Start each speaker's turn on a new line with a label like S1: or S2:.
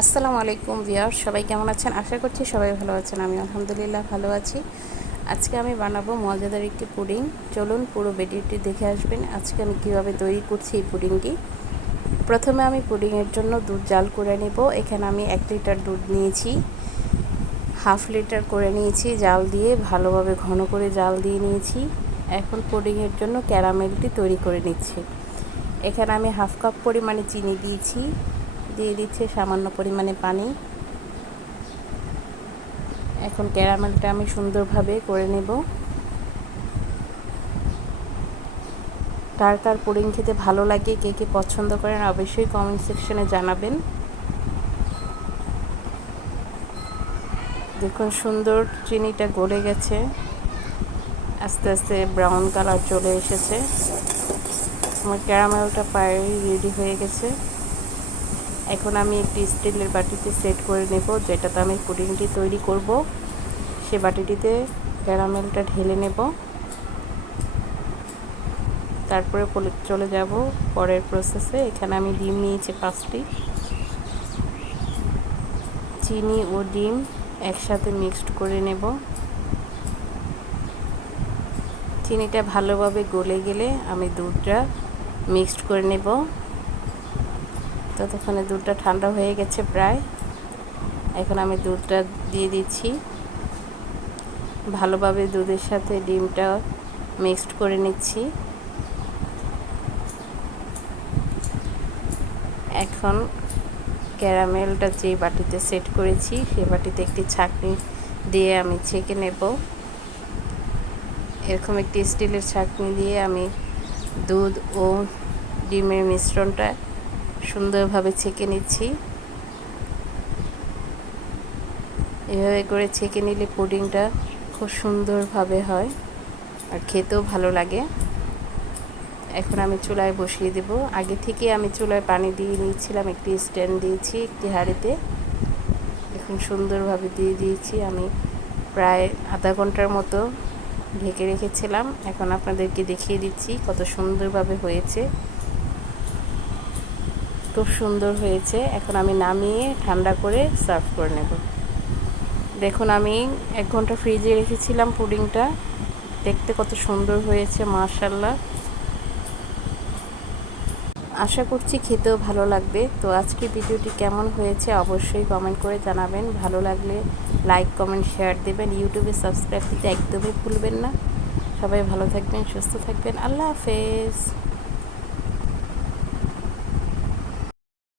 S1: আসসালামু আলাইকুম ভিয়ার সবাই কেমন আছেন? আশা করছি সবাই ভালো আছেন আমি আলহামদুলিল্লাহ ভালো আছি। আজকে আমি বানাবো মজাদার একটি পুডিং। চলুন পুরো ভিডিওটি দেখে আসবেন, আজকে আমি কীভাবে তৈরি করছি এই পুডিংটি। প্রথমে আমি পুডিংয়ের জন্য দুধ জাল করে নেব। এখানে আমি এক লিটার দুধ নিয়েছি, হাফ লিটার করে নিয়েছি জাল দিয়ে, ভালোভাবে ঘন করে জাল দিয়ে নিয়েছি। এখন পুডিংয়ের জন্য ক্যারামেলটি তৈরি করে নিচ্ছি। এখানে আমি হাফ কাপ পরিমাণে চিনি দিয়েছি। দিয়ে দিচ্ছে সামান্য পরিমাণে পানি। এখন ক্যারামেলটা আমি সুন্দরভাবে করে নেব। কার কার পুডিং খেতে ভালো লাগে, কে কে পছন্দ করেন অবশ্যই কমেন্ট সেকশনে জানাবেন। দেখুন সুন্দর চিনিটা গলে গেছে। আস্তে আস্তে ব্রাউন কালার চলে এসেছে। আমার ক্যারামেলটা প্রায় রেডি হয়ে গেছে। এখন আমি একটি স্টিলের বাটিতে সেট করে নেব, যেটাতে আমি পুডিংটি তৈরি করব। সে বাটিটিতে ক্যারামেলটা ঢেলে নেব। তারপরে চলে যাব পরের প্রসেসে এখানে আমি ডিম নিয়েছি পাঁচটি। চিনি ও ডিম একসাথে মিক্সড করে নেব। চিনিটা ভালোভাবে গলে গেলে আমি দুধটা মিক্সড করে নেব। ততক্ষণে দুধটা ঠান্ডা হয়ে গেছে প্রায়। এখন আমি দুধটা দিয়ে দিচ্ছি। ভালোভাবে দুধের সাথে ডিমটা মিক্সড করে নিচ্ছি। এখন ক্যারামেলটা যে বাটিতে সেট করেছি, সে বাটিতে একটি ছাঁকনি দিয়ে আমি ছেঁকে নেব। এরকম একটি স্টিলের ছাঁকনি দিয়ে আমি দুধ ও ডিমের মিশ্রণটা সুন্দরভাবে ছেঁকে নিচ্ছি। এভাবে করে ছেঁকে নিলে পুডিংটা খুব সুন্দরভাবে হয় আর খেতেও ভালো লাগে। এখন আমি চুলায় বসিয়ে দেব। আগে থেকে আমি চুলায় পানি দিয়ে নিয়েছিলাম, একটি স্ট্যান্ড দিয়েছি, একটি হাঁড়িতে। এখন সুন্দরভাবে দিয়ে দিয়েছি। আমি প্রায় আধা ঘণ্টার মতো ঢেকে রেখেছিলাম। এখন আপনাদেরকে দেখিয়ে দিচ্ছি কত সুন্দরভাবে হয়েছে। খুব সুন্দর হয়েছে। এখন আমি নামিয়ে ঠান্ডা করে সার্ভ করে নেব। দেখুন, আমি এক ঘণ্টা ফ্রিজে রেখেছিলাম পুডিংটা। দেখতে কত সুন্দর হয়েছে মার্শাল্লাহ আশা করছি খেতেও ভালো লাগবে। তো আজকে ভিডিওটি কেমন হয়েছে অবশ্যই কমেন্ট করে জানাবেন। ভালো লাগলে লাইক কমেন্ট শেয়ার দেবেন। ইউটিউবে সাবস্ক্রাইব দিতে একদমই ভুলবেন না। সবাই ভালো থাকবেন, সুস্থ থাকবেন। আল্লাহ হাফেজ।